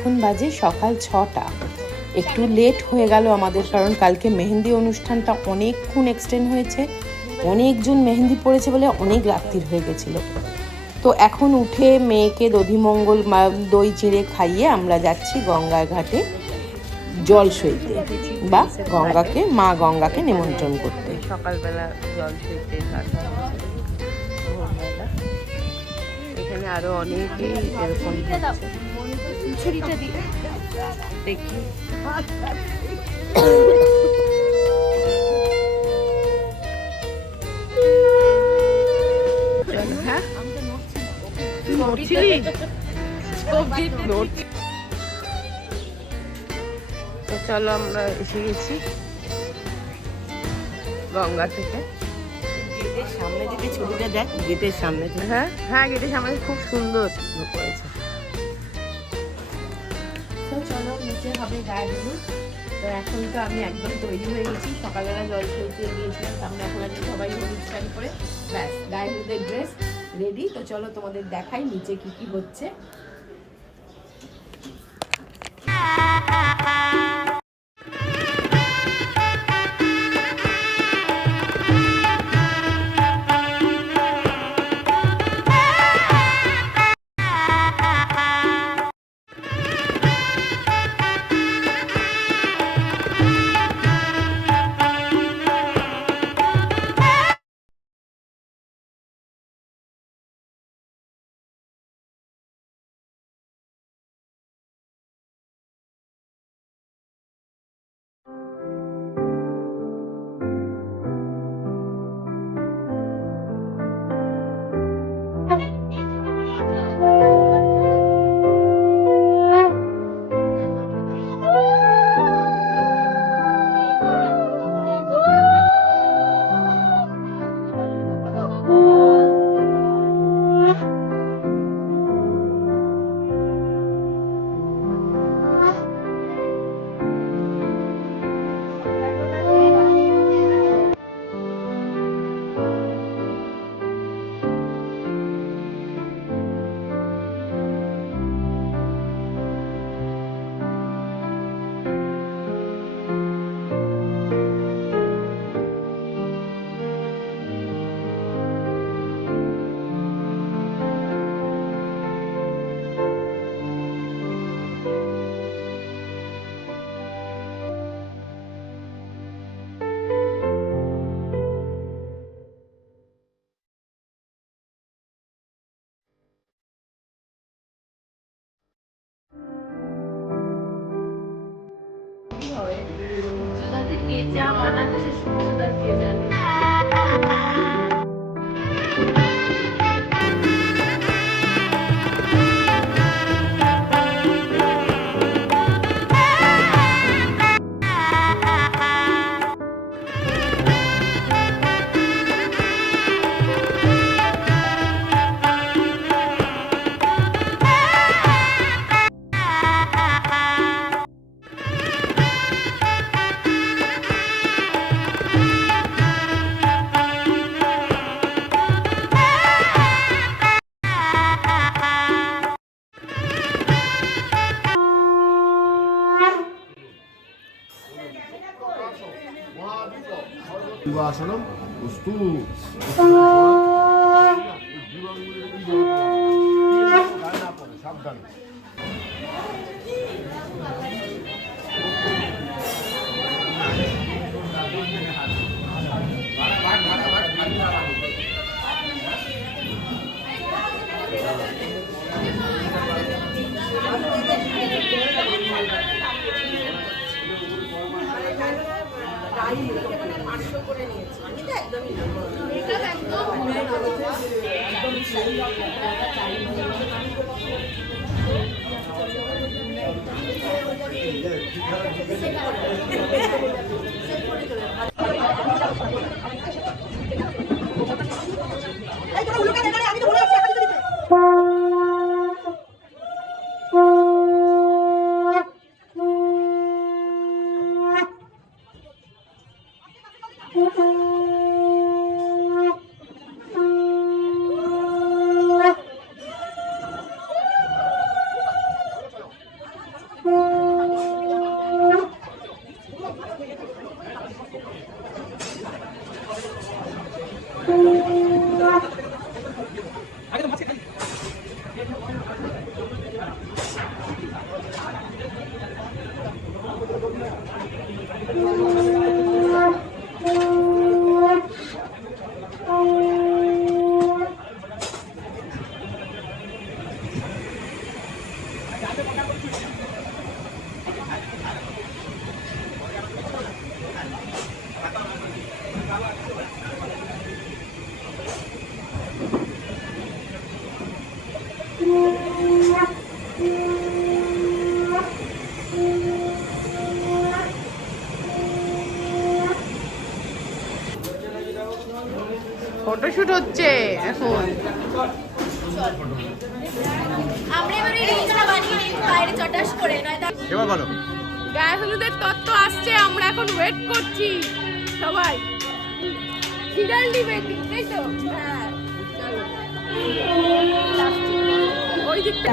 এখন বাজে সকাল ছটা। একটু লেট হয়ে গেল আমাদের, কারণ কালকে মেহেন্দি অনুষ্ঠানটা অনেকক্ষণ এক্সটেন্ড হয়েছে। অনেকজন মেহেন্দি পড়েছে বলে অনেক রাত্রির হয়ে গেছিল। তো এখন উঠে মেয়েকে দধিমঙ্গল দই চিড়ে খাইয়ে আমরা যাচ্ছি গঙ্গার ঘাটে জল সইতে বা গঙ্গাকে, মা গঙ্গাকে নিমন্ত্রণ করতে। সকালবেলা জল ভোরবেলা এখানে আরও অনেকেই এরকম দেখি হ্যাঁ নড়ছিলি? নড়ছি। তো চলো আমরা এসে গেছি গঙ্গা থেকে গেটের সামনে থেকে ছবিটা দেখ গেটের সামনে থেকে। হ্যাঁ? হ্যাঁ গেটের সামনে খুব সুন্দর। করেছে। তো চলো নিচে হবে তো এখন তো আমি একদম তৈরি হয়ে গেছি। সকালবেলা জল খেলতে গিয়েছিলাম সামনে এখন সবাই হলুদ ব্যাস ড্রেস রেডি তো চলো তোমাদের দেখাই নিচে কি কি হচ্ছে। 叠加吗？那这是什么的叠加 Shalom. Ustu. Pues ফটোশুট হচ্ছে এখন। এবারে বলো। গায়ে হলুদের তত্ত্ব আসছে আমরা এখন ওয়েট করছি সবাই। তাই তো। হ্যাঁ। ওই দিকটা।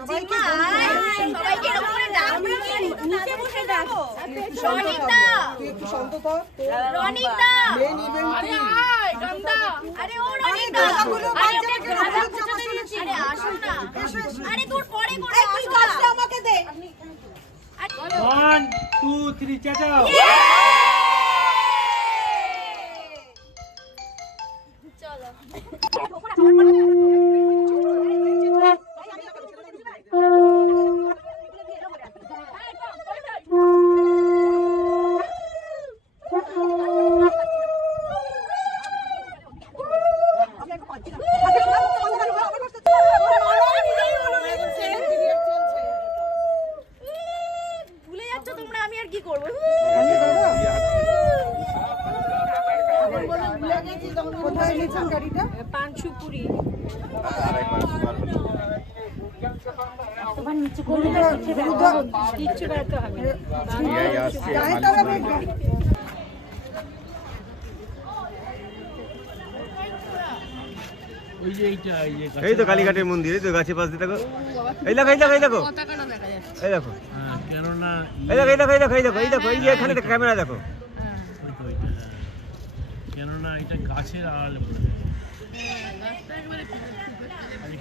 Main One, two, three, cha-cha. চলো ভুলে যাচ্ছ তোমরা আমি আর কি করব কোথায় নিয়েছেন গাড়িটা গায়ে তারা গাড়ি ওই যে এইটা এই তো কালীঘাটের মন্দির এই তো গাছে পাশ দিয়ে দেখো। এই দেখো এই দেখো এই দেখো। পতাকাটা দেখা যাচ্ছে এই দেখো। হ্যাঁ, এই দেখো এই দেখো এই দেখো এই দেখো এই দেখো এই যে এখানে ক্যামেরা দেখো। কেননা এটা গাছের আড়ালে পড়ে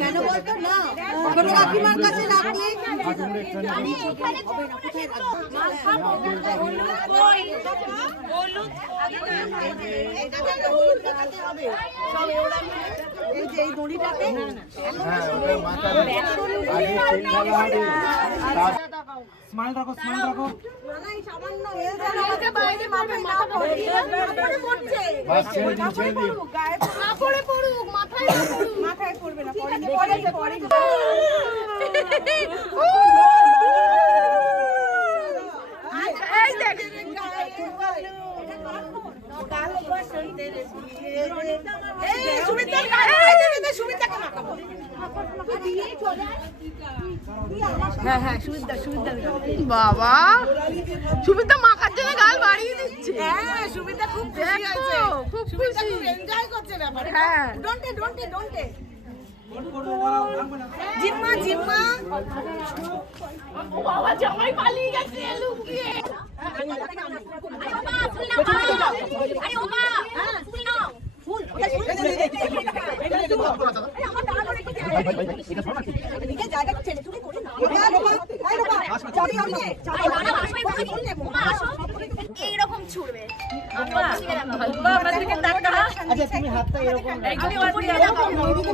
কেন বলতো না ছোট কাকিমার কাছে রাখলে এই যে এই দড়িটাতে স্মাইল রাখো স্মাইল রাখো। মাথায় পড়বে না মাখাবো বাবা সুমিতা মাখার জন্য গাল বাড়িয়ে দিচ্ছে হ্যাঁ সুমিতা খুব খুশি দেখো, হয়েছে খুব সুমিতা খুশি। খুব এনজয় করছে ব্যাপারে হ্যাঁ। ডোন্টে ডোন্টে ডোন্টে জিম্মা জিম্মা বাবা জামাই পালিয়ে গেছে লুকিয়ে এইরকম ছুড়বে আচ্ছা তুমি হাতটা এরকম রাখো। এইদিকে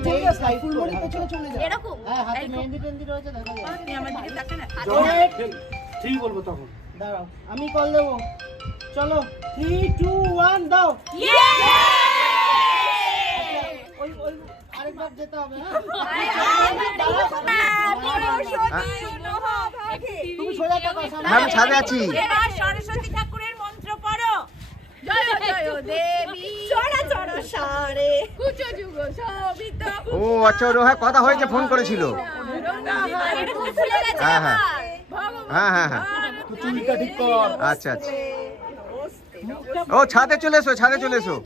চলে যাও স্লাইড ফুলমণি পেছনে চলে এরকম হ্যাঁ হাতে মেহেন্দি টেন্দি রয়েছে দেখা যায় ঠিক বলব তখন দাঁড়াও আমি কল দেবো চলো থ্রি টু ওয়ান দাও আরেকবার যেতে হবে হ্যাঁ তুমি সোজা থাকো আমি ছাদে আছি সরস্বতী ঠাকুরের মন্ত্র পড়ো জয় জয় দেবী চড়া চড়া সারে কুচো যুগ সবিত ও আচ্ছা ওর হ্যাঁ কথা হয়েছে ফোন করেছিল হ্যাঁ হ্যাঁ হ্যাঁ হ্যাঁ হ্যাঁ চুলটা ঠিক কর আচ্ছা আচ্ছা ও ছাদে চলে এসো ছাদে চলে এসো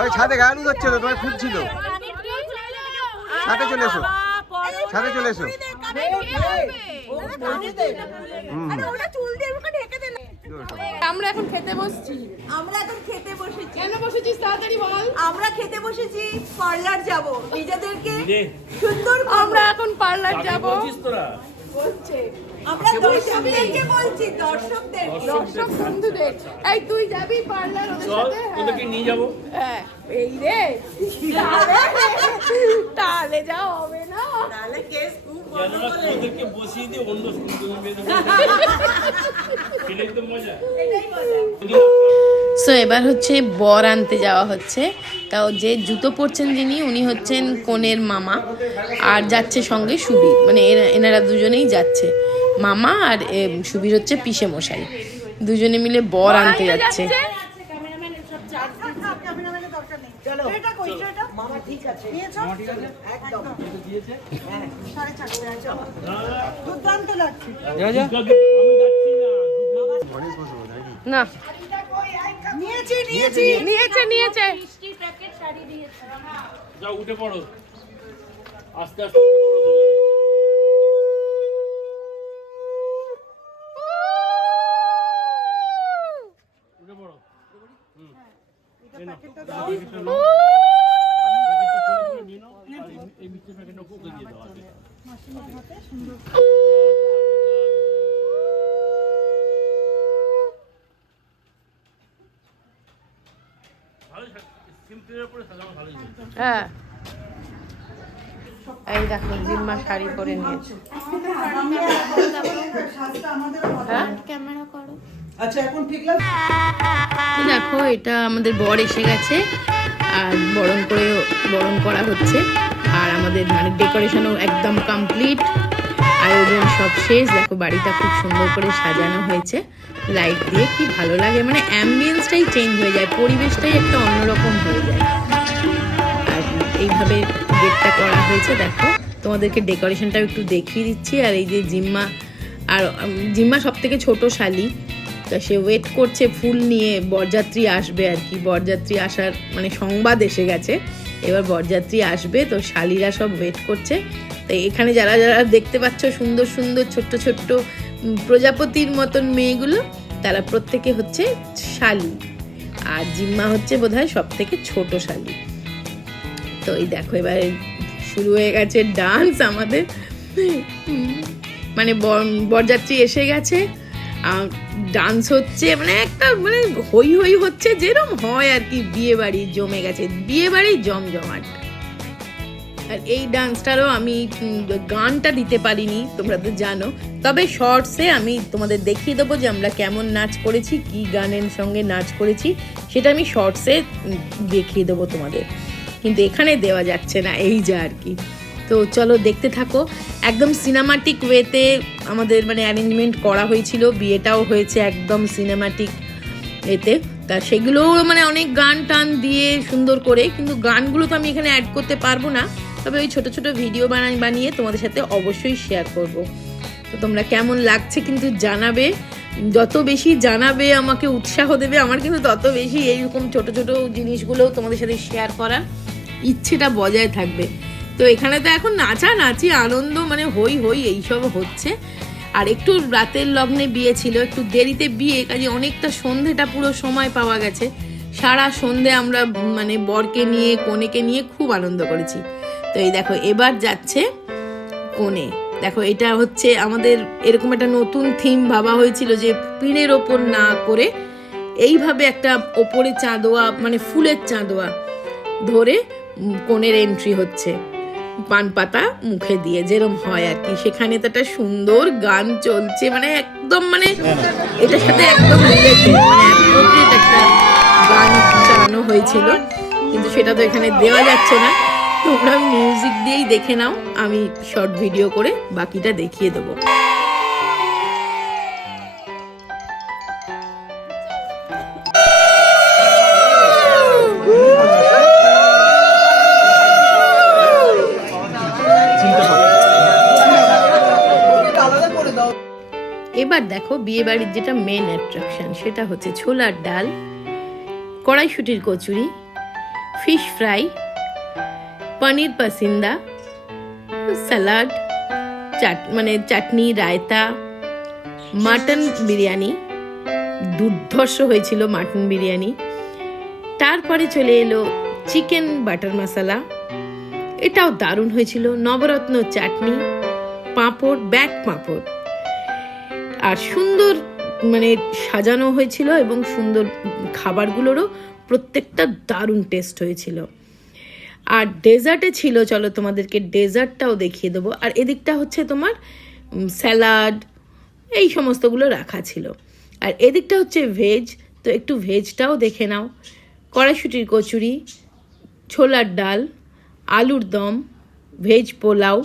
ওই ছাদে গাড়ি হচ্ছে তো তোমায় খুঁজছিল ছাদে চলে এসো। ছাদে চলে এসো। আমরা এখন খেতে বসছি। আমরা এখন খেতে বসেছি। কেন বসেছিস তাড়াতাড়ি বল। আমরা খেতে বসেছি পার্লার যাব। নিজেদেরকে সুন্দর আমরা এখন পার্লার যাব বলছিস তোরা আমরা দর্শকদেরকে বলছি দর্শকদেরকে দর্শক বন্ধুদের। এই তুই যাবি পার্লার ওদের সাথে? তোদেরকে নিয়ে যাব। হ্যাঁ। এই রে। তাহলে যা হবে না। তাহলে কেস খুব বসিয়ে দিয়ে অন্য সুন্দর মেয়েদের সেটাই তো মজা। সো এবার হচ্ছে বর আনতে যাওয়া হচ্ছে। তাও যে জুতো পরছেন যিনি উনি হচ্ছেন কনের মামা আর যাচ্ছে সঙ্গে সুবীর। মানে এরা- এনারা দুজনেই যাচ্ছে। মামা আর এ, সুবীর হচ্ছে পিসে মশাই। দুজনে মিলে বর আনতে যাচ্ছে চলো মামা ঠিক আছে একদম হ্যাঁ সাড়ে চারটে আছে দুর্দান্ত লাগছে আমি যাচ্ছি না। নিয়েছি নিয়েছি নিয়েছে নিয়েছে যাও উঠে পড়ো। আস্তে আস্তে। উঠে পড়ো। হুম। প্যাকেটটা আর এই- এই প্যাকেটটা ওকে দিয়ে দাও হাতে। ভালোই সাজ- সিম্পলের উপরে সাজানো ভালোই হয়েছে। হ্যাঁ। এই দেখো জিম্মা শাড়ি পরে নিয়েছে হ্যাঁ? আচ্ছা এখন ঠিক লাগছে? তো দেখো এটা আমাদের বর এসে গেছে আর বরণ করে বরণ করা হচ্ছে। আর আমাদের মানে ডেকোরেশনও একদম কমপ্লিট আয়োজন সব শেষ। দেখো, বাড়িটা খুব সুন্দর করে সাজানো হয়েছে। লাইট দিয়ে কি ভালো লাগে। মানে অ্যাম্বিয়েন্সটাই চেঞ্জ হয়ে যায়, পরিবেশটাই একটা অন্যরকম হয়ে যায়। আর এইভাবে গেটটা করা হয়েছে, দেখো। তোমাদেরকে ডেকোরেশনটাও একটু দেখিয়ে দিচ্ছি। আর এই যে জিম্মা, আর জিম্মা সব থেকে ছোট শালি। তা সে ওয়েট করছে, ফুল নিয়ে বরযাত্রী আসবে আর কি। বরযাত্রী আসার মানে সংবাদ এসে গেছে। এবার বরযাত্রী আসবে, তো শালিরা সব ওয়েট করছে। তো এখানে যারা যারা দেখতে পাচ্ছ সুন্দর সুন্দর ছোট্ট ছোট্ট প্রজাপতির মতন মেয়েগুলো, তারা প্রত্যেকে হচ্ছে শালি। আর জিম্মা হচ্ছে বোধ হয় সব থেকে ছোট শালি। তো এই দেখো, এবার শুরু হয়ে গেছে ডান্স আমাদের। মানে বরযাত্রী এসে গেছে। ডান্স হচ্ছে মানে একটা মানে হই হই হচ্ছে, যেরম হয় আর কি বিয়ে বাড়ি জমে গেছে। বিয়ে বাড়ি জমজমাট। আর এই ডান্সটারও আমি গানটা দিতে পারিনি, তোমরা তো জানো। তবে শর্টসে আমি তোমাদের দেখিয়ে দেবো যে আমরা কেমন নাচ করেছি, কি গানের সঙ্গে নাচ করেছি, সেটা আমি শর্টসে দেখিয়ে দেবো তোমাদের। কিন্তু এখানে দেওয়া যাচ্ছে না, এই যা আর কি। তো চলো দেখতে থাকো। একদম সিনেমাটিক ওয়েতে আমাদের মানে অ্যারেঞ্জমেন্ট করা হয়েছিল, বিয়েটাও হয়েছে একদম সিনেমাটিক এতে। তা সেগুলোও মানে অনেক গান টান দিয়ে সুন্দর করে, কিন্তু গানগুলো তো আমি এখানে অ্যাড করতে পারব না। তবে ওই ছোট ছোট ভিডিও বানাই, বানিয়ে তোমাদের সাথে অবশ্যই শেয়ার করব। তো তোমরা কেমন লাগছে কিন্তু জানাবে। যত বেশি জানাবে, আমাকে উৎসাহ দেবে, আমার কিন্তু তত বেশি এইরকম ছোট ছোট জিনিসগুলো তোমাদের সাথে শেয়ার করার ইচ্ছেটা বজায় থাকবে। তো এখানে তো এখন নাচা, নাচি, আনন্দ মানে হই হই, এইসব হচ্ছে। আর একটু রাতের লগ্নে বিয়ে ছিল, একটু দেরিতে বিয়ে, কাজে অনেকটা সন্ধেটা পুরো সময় পাওয়া গেছে। সারা সন্ধে আমরা মানে বরকে নিয়ে, কনেকে নিয়ে খুব আনন্দ করেছি। তো এই দেখো, এবার যাচ্ছে কোণে। দেখো, এটা হচ্ছে আমাদের এরকম একটা নতুন থিম ভাবা হয়েছিল যে পিনের ওপর না করে এইভাবে একটা ওপরে চাঁদোয়া মানে ফুলের চাঁদোয়া ধরে কোণের এন্ট্রি হচ্ছে। পান পাতা মুখে দিয়ে যেরম হয় আর কি। সেখানে তো একটা সুন্দর গান চলছে মানে একদম মানে এটার সাথে একদম মানে একটা গান চালানো হয়েছিল। কিন্তু সেটা তো এখানে দেওয়া যাচ্ছে না। তোমরা মিউজিক দিয়েই দেখে নাও, আমি শর্ট ভিডিও করে বাকিটা দেখিয়ে দেবো। এবার দেখো বিয়ে বাড়ির যেটা মেন অ্যাট্রাকশন সেটা হচ্ছে ছোলার ডাল, কড়াইশুটির kachori fish fry paneer pasanda salad chaat মানে চাটনি রায়তা মাটন বিরিয়ানি দুর্ধর্ষ হয়েছিল মাটন বিরিয়ানি তারপরে চলে এলো চিকেন বাটার মশলা। এটাও দারুণ হয়েছিল, নবরত্ন চাটনি, পাঁপড়, ব্যাট পাঁপড়। আর সুন্দর মানে সাজানো হয়েছিল এবং সুন্দর খাবারগুলোরও প্রত্যেকটা দারুণ টেস্ট হয়েছিল। আর ডেজার্টে ছিল, চলো তোমাদেরকে ডেজার্টটাও দেখিয়ে দেবো। আর এদিকটা হচ্ছে তোমার স্যালাড এই সমস্তগুলো রাখা ছিল। আর এদিকটা হচ্ছে ভেজ তো একটু ভেজটাও দেখে নাও। কড়াইশুটির কচুরি, ছোলার ডাল, আলুর দম ভেজ পোলাও,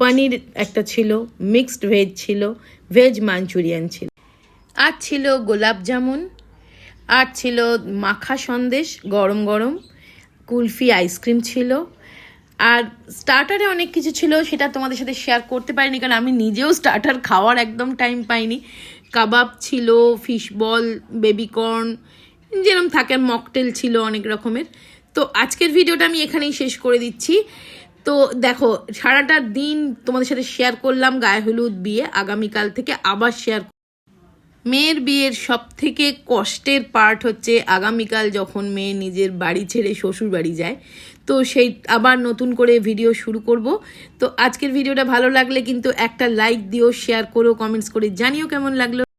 পনির একটা ছিল মিক্সড ভেজ ছিল ভেজ মাঞ্চুরিয়ান ছিল। আর ছিল গোলাপ জামুন, আর ছিল মাখা সন্দেশ, গরম গরম। কুলফি আইসক্রিম ছিল। আর স্টার্টারে অনেক কিছু ছিল, সেটা তোমাদের সাথে শেয়ার করতে পারিনি, কারণ আমি নিজেও স্টার্টার খাওয়ার একদম টাইম পাইনি। কাবাব ছিল ফিশ বল বেবিকর্ন যেরকম থাকে মকটেল ছিল অনেক রকমের। তো আজকের ভিডিওটা আমি এখানেই শেষ করে দিচ্ছি। তো দেখো, সারাটা দিন তোমাদের সাথে শেয়ার করলাম, গায়ে হলুদ বিয়ে আগামীকাল থেকে আবার শেয়ার মেয়ের বিয়ের সব থেকে কষ্টের পার্ট হচ্ছে আগামীকাল যখন মেয়ে নিজের বাড়ি ছেড়ে শ্বশুর বাড়ি যায়। তো সেই আবার নতুন করে ভিডিও শুরু করব। তো আজকের ভিডিওটা ভালো লাগলে কিন্তু একটা লাইক দিও শেয়ার করো কমেন্টস করে জানিও কেমন লাগল।